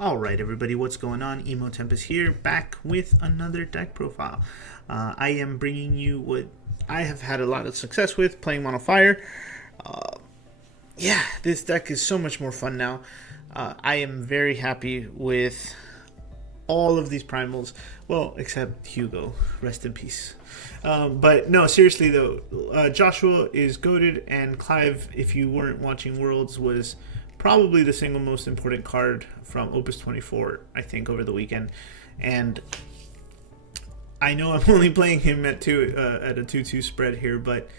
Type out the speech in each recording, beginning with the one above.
Alright everybody, what's going on? Emo Tempest here, back with another deck profile. I am bringing you what I have had a lot of success with, playing Mono Fire. Yeah, this deck is so much more fun now. I am very happy with all of these primals, well, except Hugo, rest in peace. But no, seriously though, Joshua is goated, and Clive, if you weren't watching Worlds, was probably the single most important card from Opus 24, I think, over the weekend. And I know I'm only playing him at a 2-2 spread here, but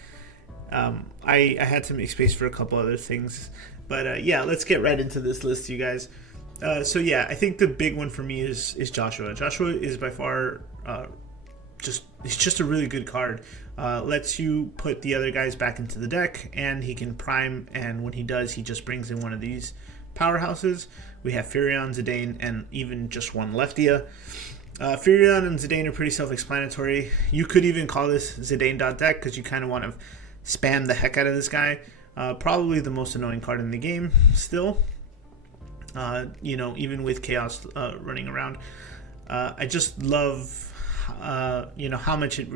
I had to make space for a couple other things. But yeah, let's get right into this list, you guys. So yeah, I think the big one for me is Joshua. Joshua is by far it's just a really good card. Lets you put the other guys back into the deck, and he can prime, and when he does, he just brings in one of these powerhouses. We have Furion, Zidane, and even just one Leftia. Furion and Zidane are pretty self-explanatory. You could even call this Zidane.deck because you kind of want to spam the heck out of this guy. Probably the most annoying card in the game still. Even with Chaos running around. I just love how much it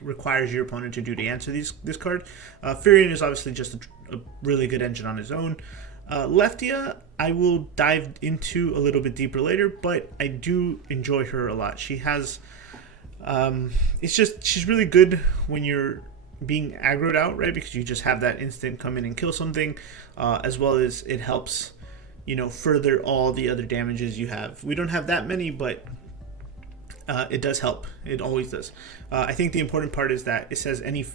requires your opponent to do to answer this card. Furion is obviously just a really good engine on his own. Leftia, I will dive into a little bit deeper later, but I do enjoy her a lot. She has, she's really good when you're being aggroed out, right? Because you just have that instant come in and kill something, as well as it helps, further all the other damages you have. We don't have that many, but it does help. It always does. I think the important part is that it says any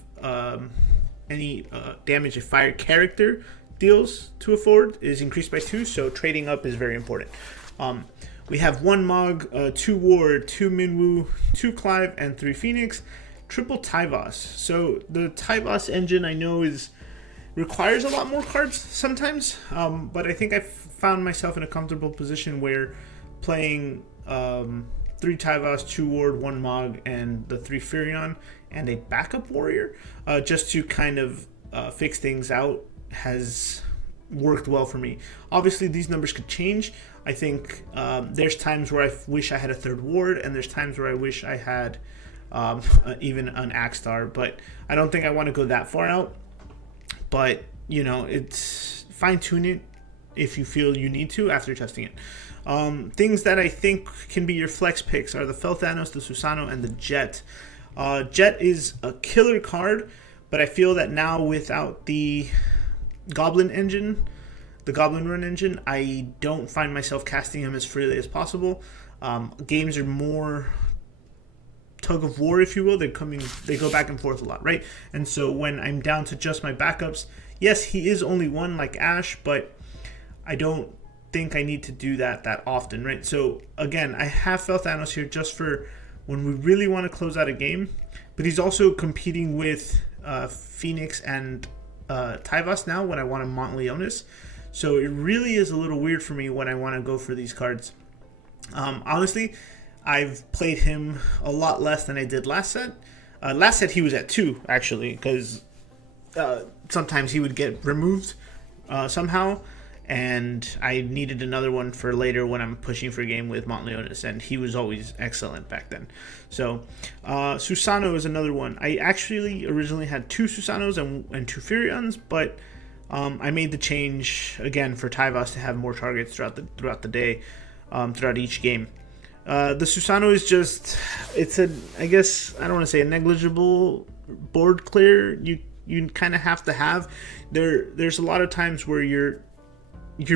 damage a fire character deals to a forward is increased by 2, so trading up is very important. We have 1 Mog, 2 Ward, 2 Minwoo, 2 Clive, and 3 Phoenix. Triple Tyvos. So the Tyvos engine I know requires a lot more cards sometimes, but I think I've found myself in a comfortable position where playing 3 Tyvos, 2 Ward, 1 Mog, and the 3 Furion, and a backup warrior, just to kind of fix things out, has worked well for me. Obviously, these numbers could change. I think there's times where I wish I had a 3rd Ward, and there's times where I wish I had even an Axstar, but I don't think I want to go that far out. But, it's fine-tune it if you feel you need to after testing it. Things that I think can be your flex picks are the Felthanos, the Susano, and the Jet. Jet is a killer card, but I feel that now without the Goblin engine, the Goblin Run engine, I don't find myself casting him as freely as possible. Games are more tug of war, if you will. They go back and forth a lot, right? And so when I'm down to just my backups, yes, he is only 1 like Ash, but I don't think I need to do that often, right? So again, I have Felthanos here just for when we really want to close out a game, but he's also competing with Phoenix and Tyvos now when I want to Montleonis. So it really is a little weird for me when I want to go for these cards. Honestly, I've played him a lot less than I did last set. Last set he was at 2, actually, because sometimes he would get removed somehow, and I needed another one for later when I'm pushing for a game with Montleonis, and he was always excellent back then. So Susano is another one. I actually originally had 2 Susanos and 2 Furions, but I made the change again for Tyvos to have more targets throughout the day, throughout each game. The Susano is just, I guess, I don't want to say a negligible board clear. You kind of have to have. There's a lot of times where you're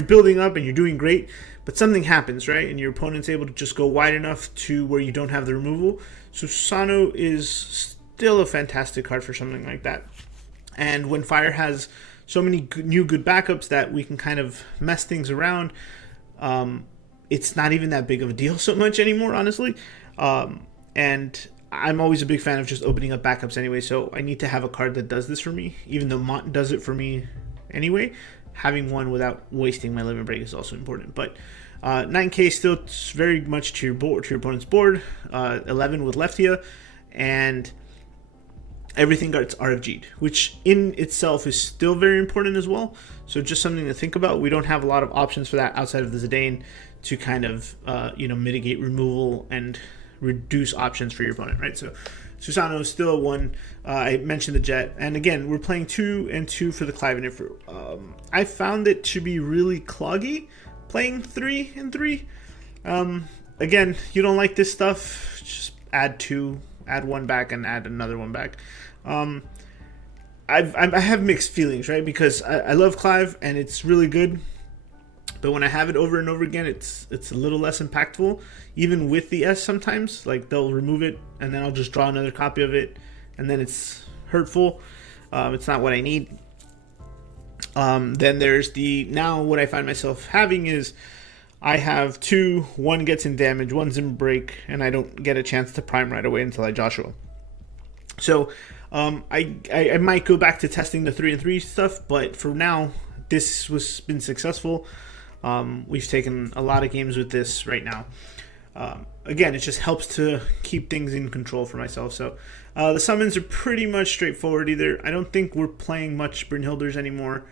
building up and you're doing great, but something happens, right? And your opponent's able to just go wide enough to where you don't have the removal. So Susano is still a fantastic card for something like that. And when Fire has so many new good backups that we can kind of mess things around, it's not even that big of a deal so much anymore, honestly. And I'm always a big fan of just opening up backups anyway, so I need to have a card that does this for me, even though Mont does it for me anyway. Having one without wasting my limit break is also important. But 9k still very much to your opponent's board. 11 with Leftia, and everything gets RFG'd, which in itself is still very important as well. So just something to think about. We don't have a lot of options for that outside of the Zidane to kind of mitigate removal and reduce options for your opponent, right? So Susano is still one. I mentioned the Jet, and again, we're playing 2 and 2 for the Clive and Joshua. I found it to be really cloggy playing 3 and 3. Again, you don't like this stuff, just add 2, add 1 back, and add another 1 back. I have mixed feelings, right? Because I love Clive and it's really good, but when I have it over and over again, it's a little less impactful. Even with the S, sometimes like they'll remove it and then I'll just draw another copy of it, and then it's hurtful. It's not what I need. Then there's now what I find myself having is I have 2, 1 gets in damage, 1's in break, and I don't get a chance to prime right away until I Joshua. So I might go back to testing the 3 and 3 stuff, but for now, this was been successful. We've taken a lot of games with this right now. Again, it just helps to keep things in control for myself. So the summons are pretty much straightforward either. I don't think we're playing much Brynhilders anymore.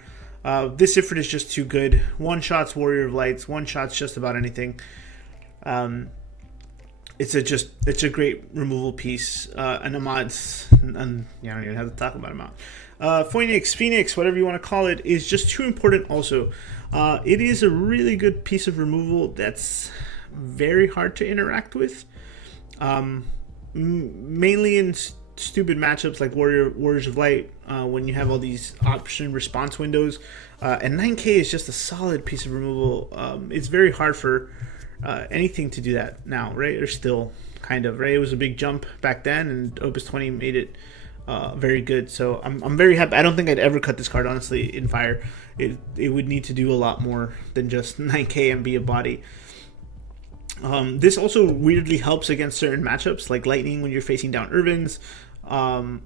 This Ifrit is just too good. 1-shot's Warrior of Lights. 1-shot's just about anything. It's a great removal piece. And Ahmad's, and I don't even have to talk about Ahmad. Phoenix, whatever you want to call it, is just too important also. It is a really good piece of removal that's very hard to interact with. Mainly in stupid matchups like Warriors of Light, when you have all these option response windows. And 9K is just a solid piece of removal. It's very hard for anything to do that now, right? Or still kind of, right? It was a big jump back then, and Opus 20 made it very good. So I'm very happy. I don't think I'd ever cut this card, honestly, in Fire. It would need to do a lot more than just 9K and be a body. This also weirdly helps against certain matchups, like Lightning when you're facing down Irvins,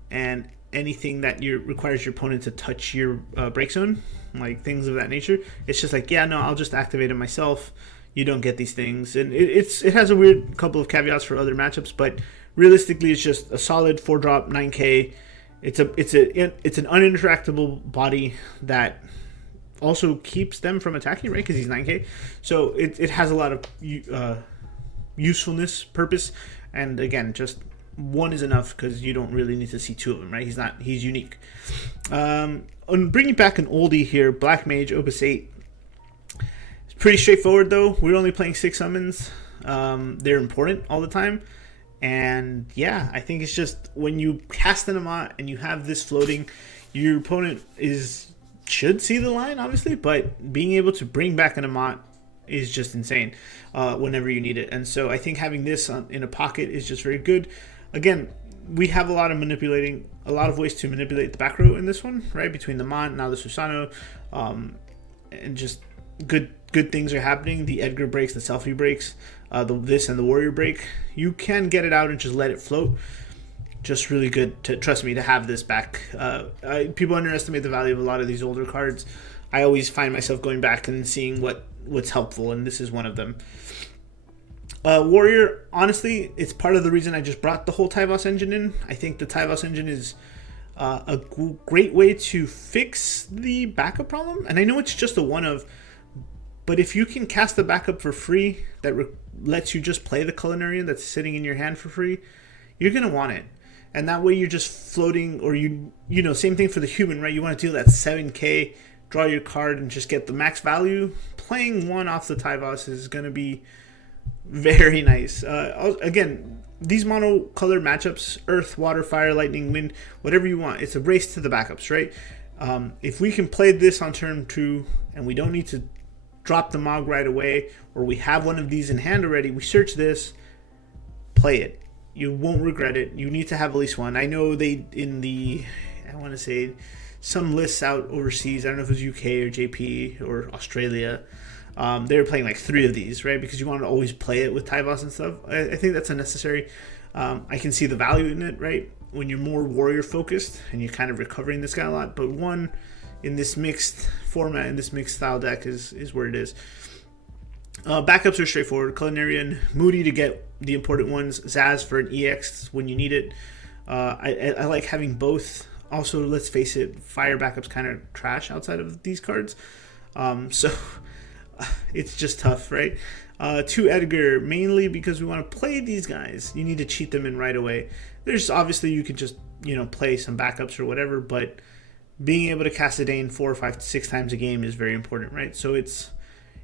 and anything that requires your opponent to touch your break zone, like things of that nature. It's just like, yeah, no, I'll just activate it myself. You don't get these things, and it has a weird couple of caveats for other matchups, but realistically, it's just a solid 4-drop 9K. It's an uninteractable body that also keeps them from attacking, right? Because he's 9K, so it has a lot of usefulness, purpose, and again, just 1 is enough because you don't really need to see 2 of them, right? He's unique. On bringing back an oldie here, Black Mage, Opus 8. It's pretty straightforward though. We're only playing 6 summons. They're important all the time. And yeah, I think it's just when you cast an Amat and you have this floating, your opponent should see the line, obviously, but being able to bring back an Amat is just insane whenever you need it. And so I think having this in a pocket is just very good. Again, we have a lot of ways to manipulate the back row in this one, right? Between the Mont, now the Susano, and just good things are happening. The Edgar breaks, the Selfie breaks, this and the Warrior break. You can get it out and just let it float. Just really good, trust me, to have this back. People underestimate the value of a lot of these older cards. I always find myself going back and seeing what's helpful, and this is one of them. Warrior, honestly, it's part of the reason I just brought the whole Tyvos engine in. I think the Tyvos engine is a great way to fix the backup problem. And I know it's just a one-of, but if you can cast the backup for free that lets you just play the Culinarian that's sitting in your hand for free, you're going to want it. And that way you're just floating, or same thing for the human, right? You want to deal that 7K, draw your card, and just get the max value. Playing 1 off the Tyvos is going to be very nice. Again, these monocolor matchups, Earth, Water, Fire, Lightning, Wind, whatever you want, it's a race to the backups, right? If we can play this on turn 2 and we don't need to drop the Mog right away, or we have one of these in hand already, we search this, play it. You won't regret it. You need to have at least 1. I know I want to say some lists out overseas, I don't know if it was UK or JP or Australia, they were playing like 3 of these, right? Because you want to always play it with Tyvos and stuff. I think that's unnecessary. I can see the value in it, right? When you're more warrior focused and you're kind of recovering this guy a lot. But 1 in this mixed format, in this mixed style deck is where it is. Backups are straightforward. Culinarian, Moody to get the important ones. Zaz for an EX when you need it. I like having both. Also, let's face it, fire backup's kind of trash outside of these cards. So it's just tough, right? 2 Edgar, mainly because we want to play these guys. You need to cheat them in right away. There's obviously, you could just, play some backups or whatever, but being able to cast Zidane 4, 5, 6 times a game is very important, right? So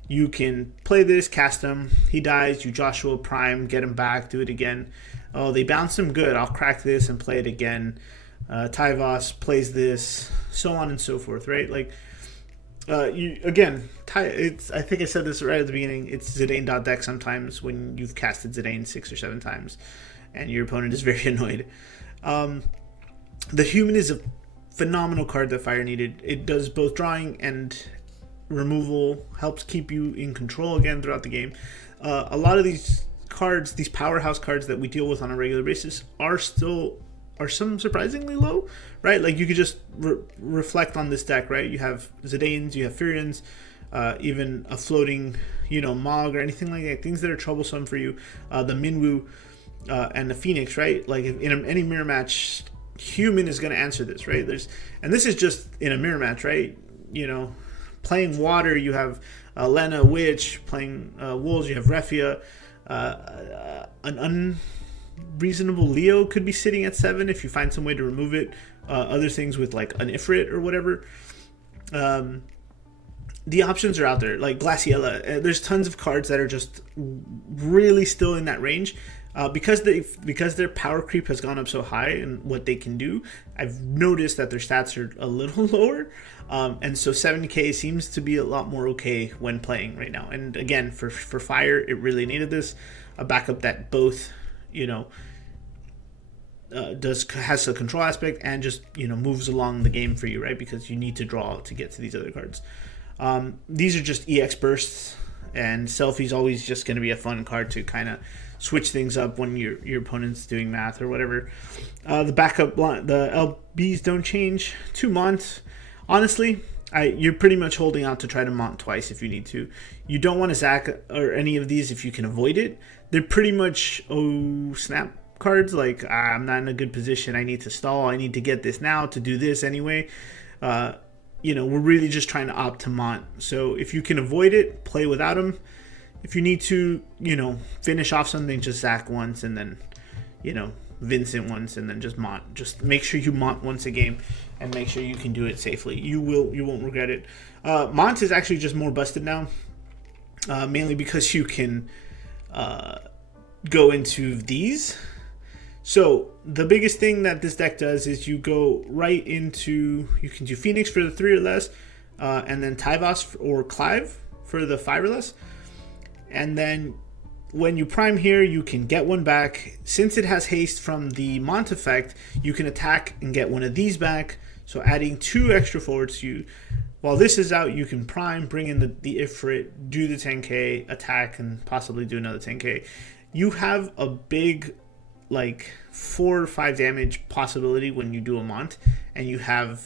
you can play this, cast him, he dies, you Joshua Prime, get him back, do it again. Oh, they bounce him, good, I'll crack this and play it again. Tyvos plays this, so on and so forth, right? Like, I think I said this right at the beginning, it's Zidane.deck sometimes when you've casted Zidane 6 or 7 times and your opponent is very annoyed. The Human is a phenomenal card that Fire needed. It does both drawing and removal, helps keep you in control again throughout the game. A lot of these cards, these powerhouse cards that we deal with on a regular basis, are some surprisingly low, right? Like, you could just reflect on this deck, right? You have Zidanes, you have Furions, even a floating, Mog or anything like that, things that are troublesome for you. The Minwu and the Phoenix, right? Like, in any mirror match, Human is going to answer this, right? And this is just in a mirror match, right? Playing water, you have Lena, Witch. Playing wolves, you have Refia. An unreasonable Leo could be sitting at 7 if you find some way to remove it. Other things with like an Ifrit or whatever. The options are out there, like Glaciella. There's tons of cards that are just really still in that range. Because their power creep has gone up so high and what they can do, I've noticed that their stats are a little lower, and so 7k seems to be a lot more okay when playing right now. And again, for Fire, it really needed this, a backup that both has a control aspect and just moves along the game for you, right? Because you need to draw to get to these other cards. These are just EX bursts, and Selfie's always just going to be a fun card to kind of switch things up when your opponent's doing math or whatever. The backup line, the LBs don't change. 2 Mont, honestly, you're pretty much holding out to try to Mont twice if you need to. You don't want to Zac or any of these if you can avoid it. They're pretty much snap cards, like I'm not in a good position, I need to stall, I need to get this now to do this anyway. We're really just trying to opt to Mont. So if you can avoid it, play without them. If you need to, finish off something, just Zac once and then, Vincent once and then just Mont. Just make sure you Mont once a game and make sure you can do it safely. You won't regret it. Mont is actually just more busted now, mainly because you can go into these. So the biggest thing that this deck does is you go right into, you can do Phoenix for the 3 or less, and then Tyvos or Clive for the 5 or less. And then when you prime here, you can get one back. Since it has haste from the Mont effect, you can attack and get one of these back. So adding 2 extra forwards to you. While this is out, you can prime, bring in the Ifrit, do the 10k, attack, and possibly do another 10k. You have a big, like, 4 or 5 damage possibility when you do a Mont, and you have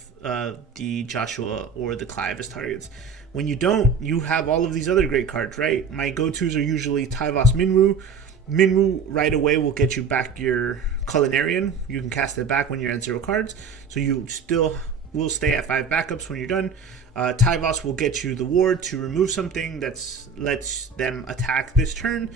the Joshua or the Clive as targets. When you don't, you have all of these other great cards, right? My go-tos are usually Tyvos Minwu. Minwu right away will get you back your Culinarian. You can cast it back when you're at 0 cards. So you still will stay at 5 backups when you're done. Tyvos will get you the ward to remove something that lets them attack this turn.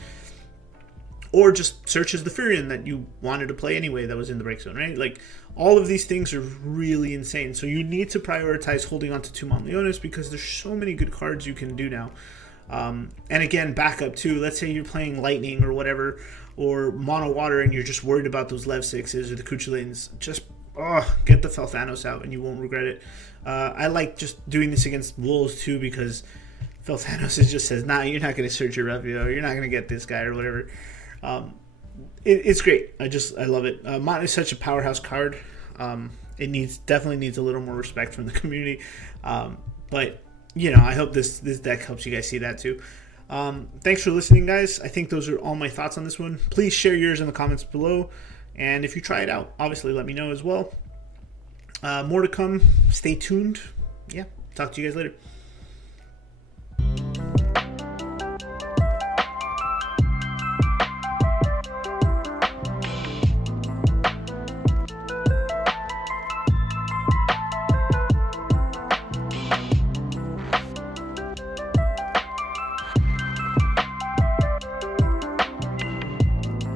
Or just searches the Furion that you wanted to play anyway that was in the break zone, right? Like, all of these things are really insane. So you need to prioritize holding on to 2 Leonis because there's so many good cards you can do now. And again, backup too. Let's say you're playing Lightning or whatever, or Mono Water, and you're just worried about those Lev 6s or the Kuchulains. Just get the Felthanos out and you won't regret it. I like just doing this against Wolves too because Felthanos just says, nah, you're not going to search your Revio, or you're not going to get this guy or whatever. It's great. I love it. Mont is such a powerhouse card. It definitely needs a little more respect from the community. But I hope this deck helps you guys see that too. Thanks for listening, guys. I think those are all my thoughts on this one. Please share yours in the comments below. And if you try it out, obviously let me know as well. More to come. Stay tuned. Yeah. Talk to you guys later.